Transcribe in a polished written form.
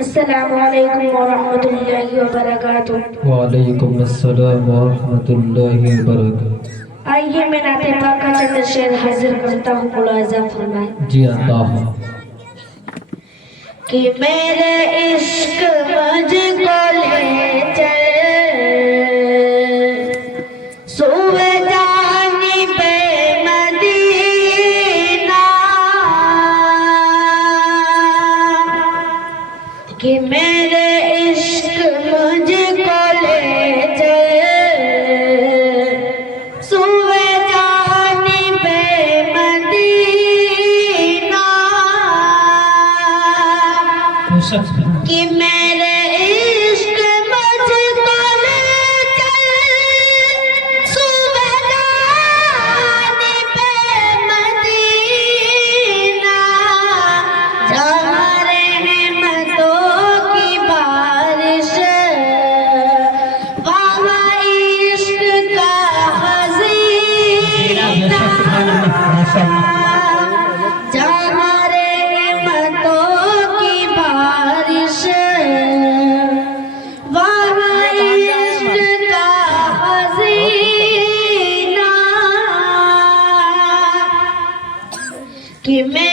अस्सलामु अलैकुम व रहमतुल्लाहि व बरकातुहू। वालेकुम अस्सलाम व रहमतुल्लाहि व बरकातुहू। आइए मैं नाते पाक का चंद शेर हाजिर करता हूँ, मुलाज़ा फरमाए। जी अल्लाह। कि मेरे इश्क मुझको ले चल सुवे जानिबे मदीना, कि मेरे इश्क मुझको ले चल सुवे जानिबे मदीना, कि मेरे इश्क मुझको ले चल सुवे जानिबे मदीना, जहाँ रहमतों की बारिश वहाँ इश्क का खज़ीना, जहाँ रहमतों की बारिश वहाँ इश्क का खज़ीना, कि मैं